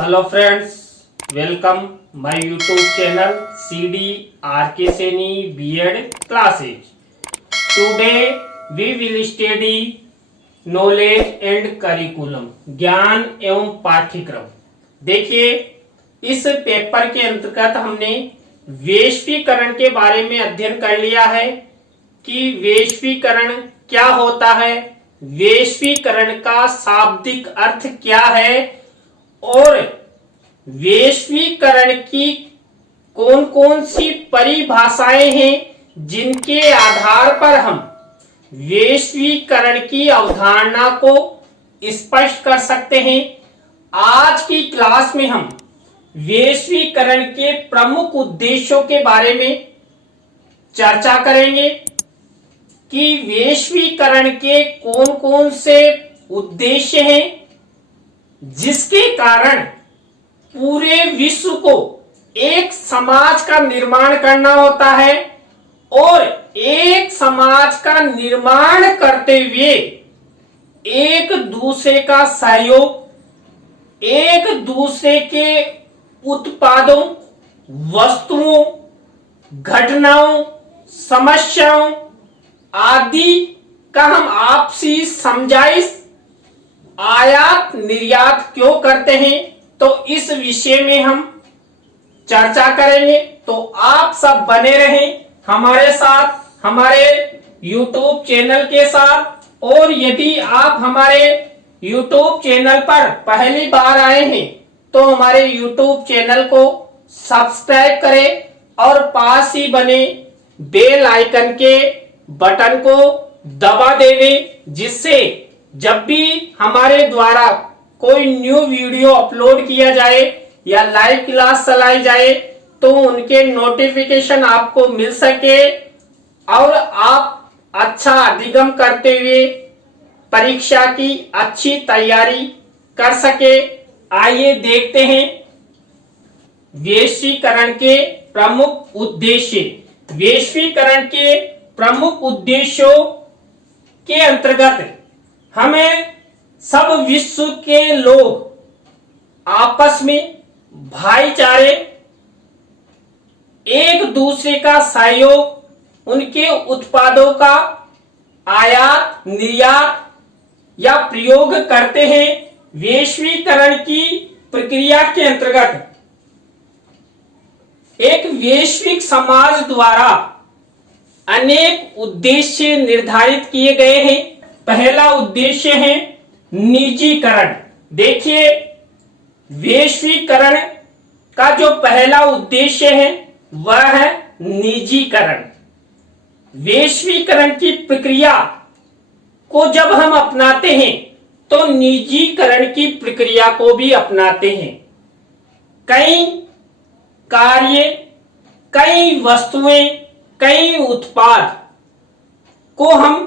Hello friends, welcome my YouTube channel CD RK Saini B.Ed classes. Today we will study knowledge and curriculum, ज्ञान एवं पाठ्यक्रम। देखिए, इस paper के अंतर्गत हमने वैश्वीकरण के बारे में अध्ययन कर लिया है कि वैश्वीकरण क्या होता है, वैश्वीकरण का शाब्दिक अर्थ क्या है और वैश्वीकरण की कौन कौन सी परिभाषाएं हैं जिनके आधार पर हम वैश्वीकरण की अवधारणा को स्पष्ट कर सकते हैं। आज की क्लास में हम वैश्वीकरण के प्रमुख उद्देश्यों के बारे में चर्चा करेंगे कि वैश्वीकरण के कौन कौन से उद्देश्य हैं जिसके कारण पूरे विश्व को एक समाज का निर्माण करना होता है और एक समाज का निर्माण करते हुए एक दूसरे का सहयोग, एक दूसरे के उत्पादों, वस्तुओं, घटनाओं, समस्याओं आदि का हम आपसी समझाइश, आयात निर्यात क्यों करते हैं, तो इस विषय में हम चर्चा करेंगे। तो आप सब बने रहें हमारे साथ, हमारे YouTube चैनल के साथ। और यदि आप हमारे YouTube चैनल पर पहली बार आए हैं तो हमारे YouTube चैनल को सब्सक्राइब करें और पास ही बने बेल आइकन के बटन को दबा देवें, जिससे जब भी हमारे द्वारा कोई न्यू वीडियो अपलोड किया जाए या लाइव क्लास चलाई जाए तो उनके नोटिफिकेशन आपको मिल सके और आप अच्छा अधिगम करते हुए परीक्षा की अच्छी तैयारी कर सके। आइए देखते हैं वैश्वीकरण के प्रमुख उद्देश्य। वैश्वीकरण के प्रमुख उद्देश्यों के अंतर्गत हमें सब विश्व के लोग आपस में भाईचारे, एक दूसरे का सहयोग, उनके उत्पादों का आयात निर्यात या प्रयोग करते हैं। वैश्वीकरण की प्रक्रिया के अंतर्गत एक वैश्विक समाज द्वारा अनेक उद्देश्य निर्धारित किए गए हैं। पहला उद्देश्य है निजीकरण। देखिए, वैश्वीकरण का जो पहला उद्देश्य है वह है निजीकरण। वैश्वीकरण की प्रक्रिया को जब हम अपनाते हैं तो निजीकरण की प्रक्रिया को भी अपनाते हैं। कई कार्य, कई वस्तुएं, कई उत्पाद को हम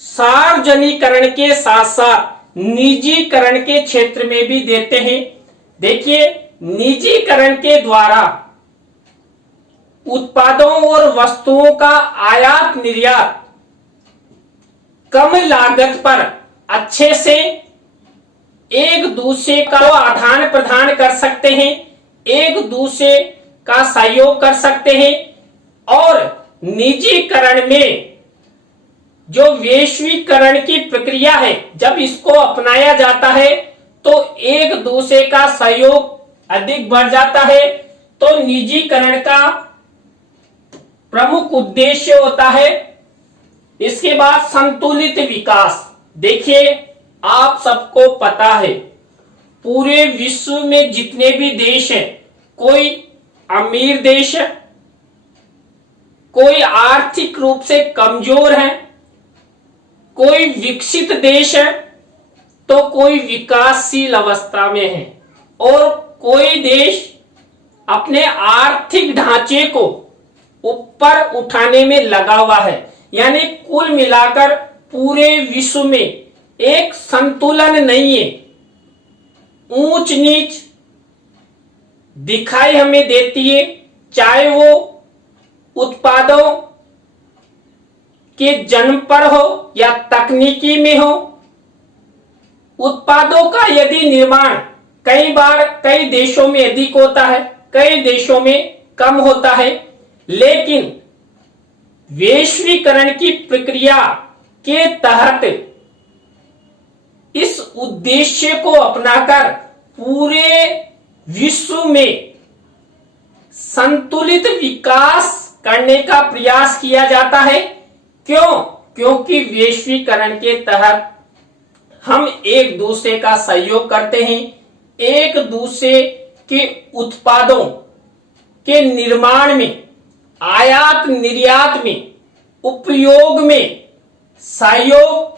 सार्वजनिकरण के साथ साथ निजीकरण के क्षेत्र में भी देते हैं। देखिए, निजीकरण के द्वारा उत्पादों और वस्तुओं का आयात निर्यात कम लागत पर अच्छे से एक दूसरे का आदान प्रदान कर सकते हैं, एक दूसरे का सहयोग कर सकते हैं। और निजीकरण में जो वैश्वीकरण की प्रक्रिया है, जब इसको अपनाया जाता है तो एक दूसरे का सहयोग अधिक बढ़ जाता है। तो निजीकरण का प्रमुख उद्देश्य होता है। इसके बाद संतुलित विकास। देखिए, आप सबको पता है पूरे विश्व में जितने भी देश हैं, कोई अमीर देश है, कोई आर्थिक रूप से कमजोर है, कोई विकसित देश है तो कोई विकासशील अवस्था में है और कोई देश अपने आर्थिक ढांचे को ऊपर उठाने में लगा हुआ है। यानी कुल मिलाकर पूरे विश्व में एक संतुलन नहीं है, ऊंच नीच दिखाई हमें देती है, चाहे वो उत्पादों के जन्म पर हो या तकनीकी में हो। उत्पादों का यदि निर्माण कई बार कई देशों में अधिक होता है, कई देशों में कम होता है, लेकिन वैश्वीकरण की प्रक्रिया के तहत इस उद्देश्य को अपनाकर पूरे विश्व में संतुलित विकास करने का प्रयास किया जाता है। क्यों? क्योंकि वैश्वीकरण के तहत हम एक दूसरे का सहयोग करते हैं, एक दूसरे के उत्पादों के निर्माण में, आयात निर्यात में, उपयोग में सहयोग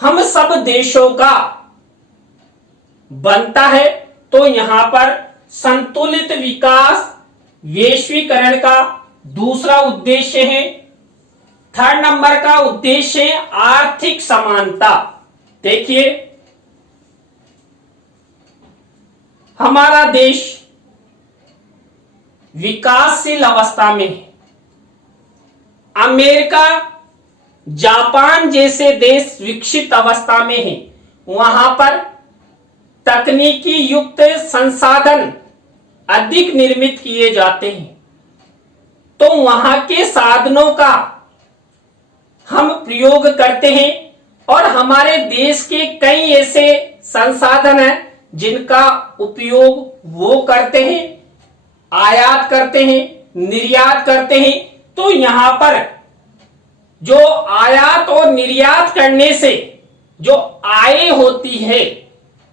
हम सब देशों का बनता है। तो यहां पर संतुलित विकास वैश्वीकरण का दूसरा उद्देश्य है। थर्ड नंबर का उद्देश्य है आर्थिक समानता। देखिए, हमारा देश विकासशील अवस्था में है। अमेरिका, जापान जैसे देश विकसित अवस्था में है। वहां पर तकनीकी युक्त संसाधन अधिक निर्मित किए जाते हैं, तो वहां के साधनों का हम प्रयोग करते हैं और हमारे देश के कई ऐसे संसाधन हैं जिनका उपयोग वो करते हैं, आयात करते हैं, निर्यात करते हैं। तो यहां पर जो आयात और निर्यात करने से जो आय होती है,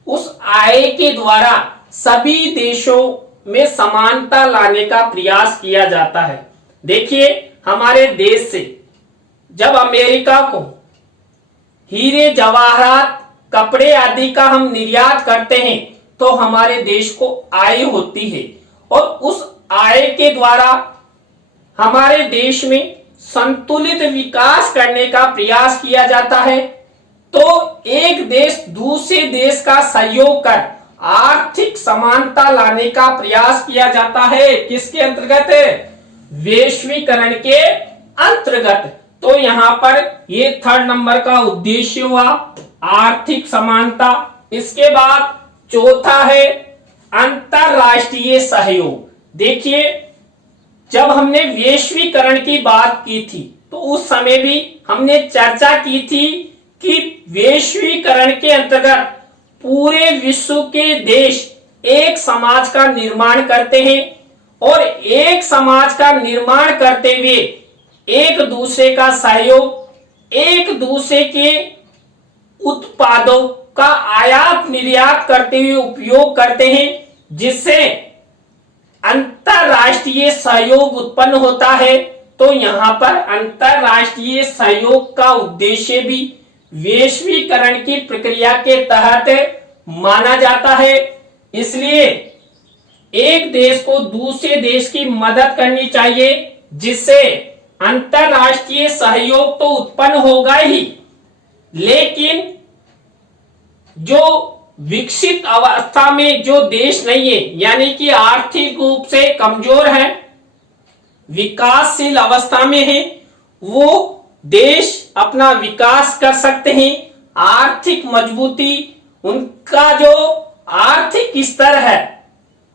उस आय के द्वारा सभी देशों में समानता लाने का प्रयास किया जाता है। देखिए, हमारे देश से जब अमेरिका को हीरे जवाहरात, कपड़े आदि का हम निर्यात करते हैं, तो हमारे देश को आय होती है और उस आय के द्वारा हमारे देश में संतुलित विकास करने का प्रयास किया जाता है। तो एक देश दूसरे देश का सहयोग कर आर्थिक समानता लाने का प्रयास किया जाता है। किसके अंतर्गत? वैश्वीकरण के अंतर्गत। तो यहां पर ये थर्ड नंबर का उद्देश्य हुआ, आर्थिक समानता। इसके बाद चौथा है अंतरराष्ट्रीय सहयोग। देखिए, जब हमने वैश्वीकरण की बात की थी तो उस समय भी हमने चर्चा की थी कि वैश्वीकरण के अंतर्गत पूरे विश्व के देश एक समाज का निर्माण करते हैं और एक समाज का निर्माण करते हुए एक दूसरे का सहयोग, एक दूसरे के उत्पादों का आयात निर्यात करते हुए उपयोग करते हैं, जिससे अंतरराष्ट्रीय सहयोग उत्पन्न होता है। तो यहां पर अंतरराष्ट्रीय सहयोग का उद्देश्य भी वैश्वीकरण की प्रक्रिया के तहत माना जाता है। इसलिए एक देश को दूसरे देश की मदद करनी चाहिए, जिससे अंतरराष्ट्रीय सहयोग तो उत्पन्न होगा ही, लेकिन जो विकसित अवस्था में जो देश नहीं है, यानी कि आर्थिक रूप से कमजोर है, विकासशील अवस्था में है, वो देश अपना विकास कर सकते हैं। आर्थिक मजबूती, उनका जो आर्थिक स्तर है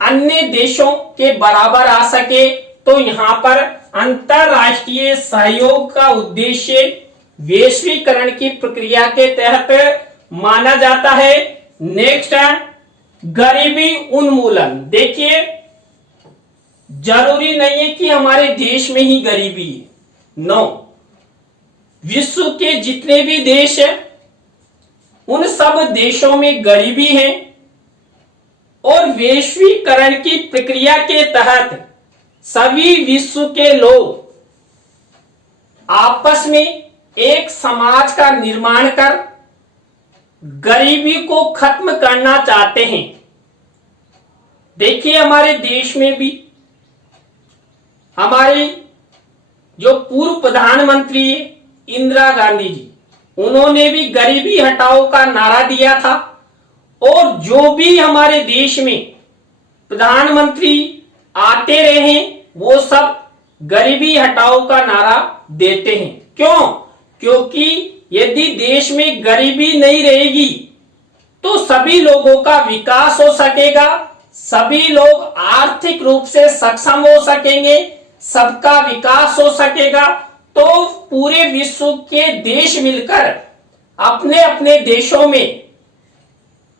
अन्य देशों के बराबर आ सके। तो यहां पर अंतरराष्ट्रीय सहयोग का उद्देश्य वैश्वीकरण की प्रक्रिया के तहत माना जाता है। नेक्स्ट है गरीबी उन्मूलन। देखिए, जरूरी नहीं है कि हमारे देश में ही गरीबी है, नो, विश्व के जितने भी देश हैं उन सब देशों में गरीबी है और वैश्वीकरण की प्रक्रिया के तहत सभी विश्व के लोग आपस में एक समाज का निर्माण कर गरीबी को खत्म करना चाहते हैं। देखिए, हमारे देश में भी हमारी जो पूर्व प्रधानमंत्री इंदिरा गांधी जी, उन्होंने भी गरीबी हटाओ का नारा दिया था और जो भी हमारे देश में प्रधानमंत्री आते रहे हैं वो सब गरीबी हटाओ का नारा देते हैं। क्यों? क्योंकि यदि देश में गरीबी नहीं रहेगी तो सभी लोगों का विकास हो सकेगा, सभी लोग आर्थिक रूप से सक्षम हो सकेंगे, सबका विकास हो सकेगा। तो पूरे विश्व के देश मिलकर अपने अपने देशों में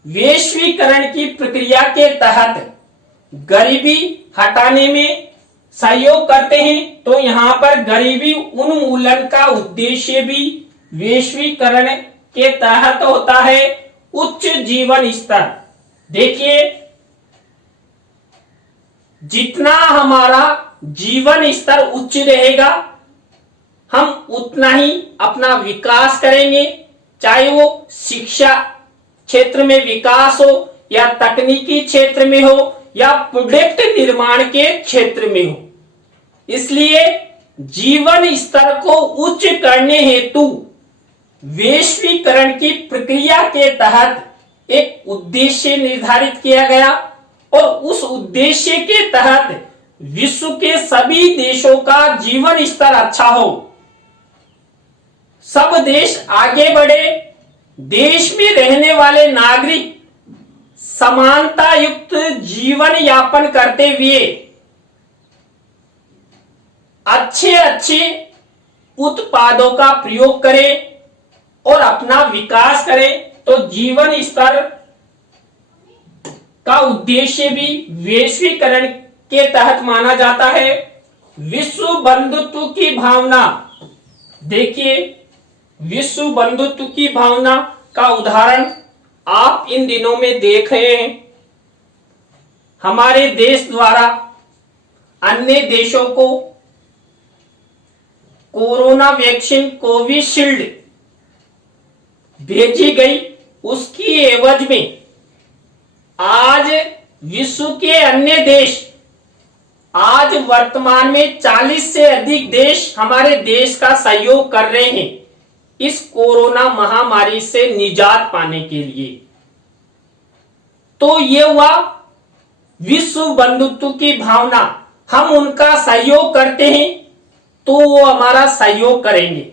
वैश्वीकरण की प्रक्रिया के तहत गरीबी हटाने में सहयोग करते हैं। तो यहां पर गरीबी उन्मूलन का उद्देश्य भी वैश्वीकरण के तहत होता है। उच्च जीवन स्तर, देखिए जितना हमारा जीवन स्तर उच्च रहेगा हम उतना ही अपना विकास करेंगे, चाहे वो शिक्षा क्षेत्र में विकास हो या तकनीकी क्षेत्र में हो या प्रोडक्ट निर्माण के क्षेत्र में हो। इसलिए जीवन स्तर को उच्च करने हेतु वैश्वीकरण की प्रक्रिया के तहत एक उद्देश्य निर्धारित किया गया और उस उद्देश्य के तहत विश्व के सभी देशों का जीवन स्तर अच्छा हो, सब देश आगे बढ़े, देश में रहने वाले नागरिक समानता युक्त जीवन यापन करते हुए अच्छे अच्छे उत्पादों का प्रयोग करें और अपना विकास करें। तो जीवन स्तर का उद्देश्य भी वैश्वीकरण के तहत माना जाता है। विश्व बंधुत्व की भावना, देखिए विश्व बंधुत्व की भावना का उदाहरण आप इन दिनों में देख रहे हैं। हमारे देश द्वारा अन्य देशों को कोरोना वैक्सीन कोविशील्ड भेजी गई, उसकी एवज में आज विश्व के अन्य देश, आज वर्तमान में 40 से अधिक देश हमारे देश का सहयोग कर रहे हैं इस कोरोना महामारी से निजात पाने के लिए। तो ये हुआ विश्व बंधुत्व की भावना, हम उनका सहयोग करते हैं तो वो हमारा सहयोग करेंगे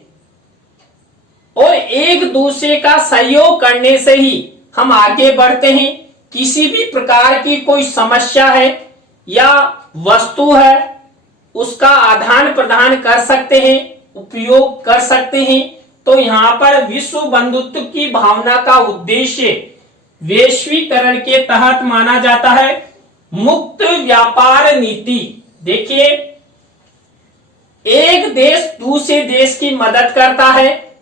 और एक दूसरे का सहयोग करने से ही हम आगे बढ़ते हैं। किसी भी प्रकार की कोई समस्या है या वस्तु है उसका आदान प्रदान कर सकते हैं, उपयोग कर सकते हैं। तो यहां पर विश्व बंधुत्व की भावना का उद्देश्य वैश्वीकरण के तहत माना जाता है। मुक्त व्यापार नीति, देखिए एक देश दूसरे देश की मदद करता है,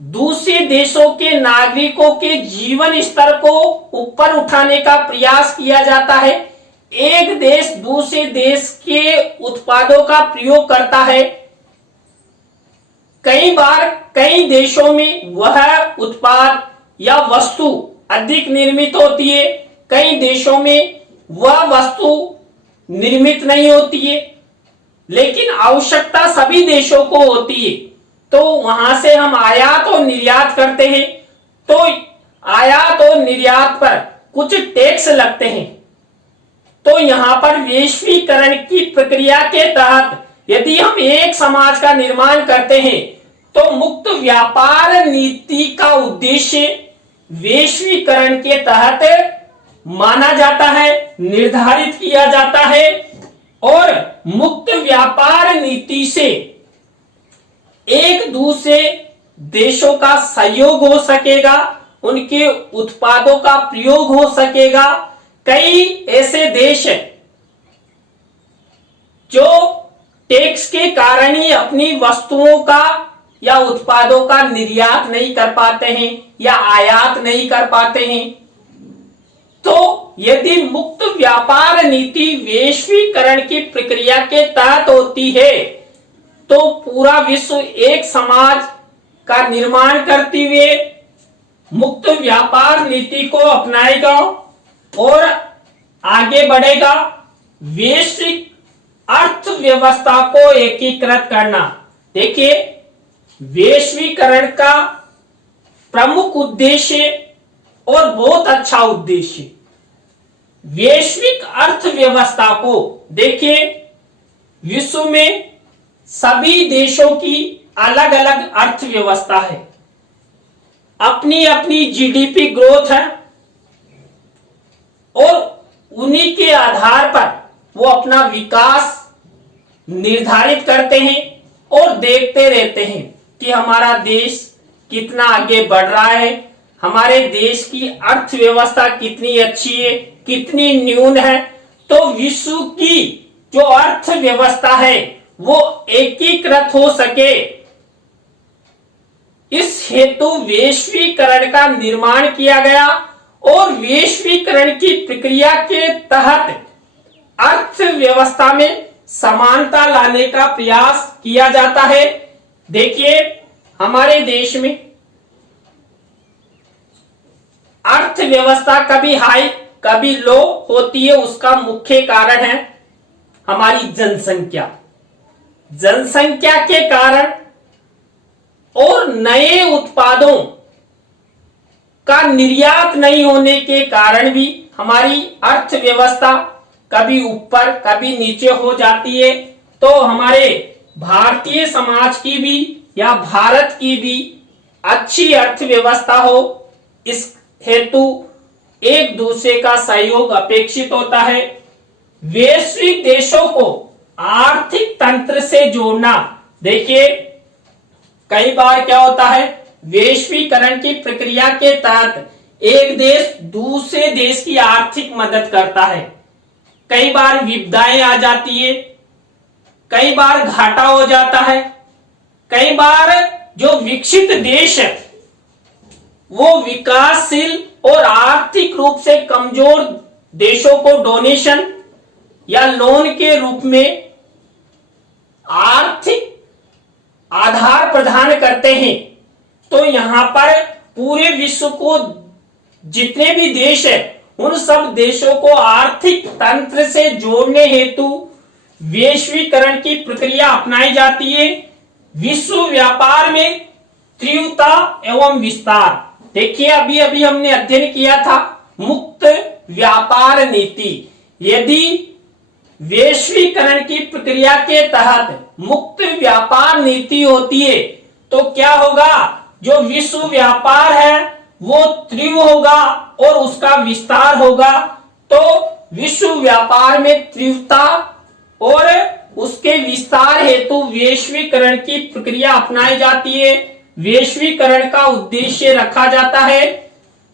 दूसरे देशों के नागरिकों के जीवन स्तर को ऊपर उठाने का प्रयास किया जाता है। एक देश दूसरे देश के उत्पादों का प्रयोग करता है। कई बार कई देशों में वह उत्पाद या वस्तु अधिक निर्मित होती है, कई देशों में वह वस्तु निर्मित नहीं होती है, लेकिन आवश्यकता सभी देशों को होती है। तो वहां से हम आयात और निर्यात करते हैं, तो आयात और निर्यात पर कुछ टैक्स लगते हैं। तो यहां पर वैश्वीकरण की प्रक्रिया के तहत यदि हम एक समाज का निर्माण करते हैं तो मुक्त व्यापार नीति का उद्देश्य वैश्वीकरण के तहत माना जाता है, निर्धारित किया जाता है। और मुक्त व्यापार नीति से एक दूसरे देशों का सहयोग हो सकेगा, उनके उत्पादों का प्रयोग हो सकेगा। कई ऐसे देश हैं जो टैक्स के कारण ही अपनी वस्तुओं का या उत्पादों का निर्यात नहीं कर पाते हैं या आयात नहीं कर पाते हैं। तो यदि मुक्त व्यापार नीति वैश्वीकरण की प्रक्रिया के तहत होती है तो पूरा विश्व एक समाज का निर्माण करते हुए मुक्त व्यापार नीति को अपनाएगा और आगे बढ़ेगा। वैश्विक अर्थव्यवस्था को एकीकृत करना, देखिए वैश्वीकरण का प्रमुख उद्देश्य और बहुत अच्छा उद्देश्य, वैश्विक अर्थव्यवस्था को देखिए विश्व में सभी देशों की अलग अलग अर्थव्यवस्था है। अपनी अपनी जीडीपी ग्रोथ है और उन्हीं के आधार पर वो अपना विकास निर्धारित करते हैं और देखते रहते हैं कि हमारा देश कितना आगे बढ़ रहा है, हमारे देश की अर्थव्यवस्था कितनी अच्छी है, कितनी न्यून है। तो विश्व की जो अर्थव्यवस्था है वो एकीकृत हो सके, इस हेतु वैश्वीकरण का निर्माण किया गया और वैश्वीकरण की प्रक्रिया के तहत अर्थव्यवस्था में समानता लाने का प्रयास किया जाता है। देखिए, हमारे देश में अर्थव्यवस्था कभी हाई कभी लो होती है। उसका मुख्य कारण है हमारी जनसंख्या। जनसंख्या के कारण और नए उत्पादों का निर्यात नहीं होने के कारण भी हमारी अर्थव्यवस्था कभी ऊपर कभी नीचे हो जाती है। तो हमारे भारतीय समाज की भी या भारत की भी अच्छी अर्थव्यवस्था हो, इस हेतु एक दूसरे का सहयोग अपेक्षित होता है। वैश्विक देशों को आर्थिक तंत्र से जोड़ना, देखिए कई बार क्या होता है, वैश्वीकरण की प्रक्रिया के तहत एक देश दूसरे देश की आर्थिक मदद करता है। कई बार विपदाएं आ जाती है, कई बार घाटा हो जाता है, कई बार जो विकसित देश है वो विकासशील और आर्थिक रूप से कमजोर देशों को डोनेशन या लोन के रूप में आर्थिक आधार प्रदान करते हैं। तो यहां पर पूरे विश्व को जितने भी देश है उन सब देशों को आर्थिक तंत्र से जोड़ने हेतु वैश्वीकरण की प्रक्रिया अपनाई जाती है। विश्व व्यापार में तीव्रता एवं विस्तार, देखिए अभी अभी हमने अध्ययन किया था मुक्त व्यापार नीति। यदि वैश्वीकरण की प्रक्रिया के तहत मुक्त व्यापार नीति होती है तो क्या होगा, जो विश्व व्यापार है वो तीव्र होगा और उसका विस्तार होगा। तो विश्व व्यापार में तीव्रता और उसके विस्तार हेतु वैश्वीकरण की प्रक्रिया अपनाई जाती है, वैश्वीकरण का उद्देश्य रखा जाता है।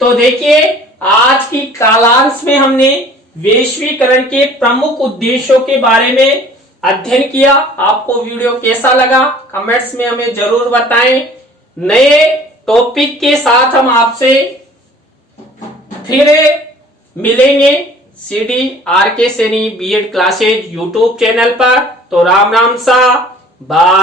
तो देखिए, आज की कालांश में हमने वैश्वीकरण के प्रमुख उद्देश्यों के बारे में अध्ययन किया। आपको वीडियो कैसा लगा कमेंट्स में हमें जरूर बताएं। नए टॉपिक के साथ हम आपसे फिर मिलेंगे CDRK Saini BEd classes YouTube channel पर। तो राम राम सा, बाय।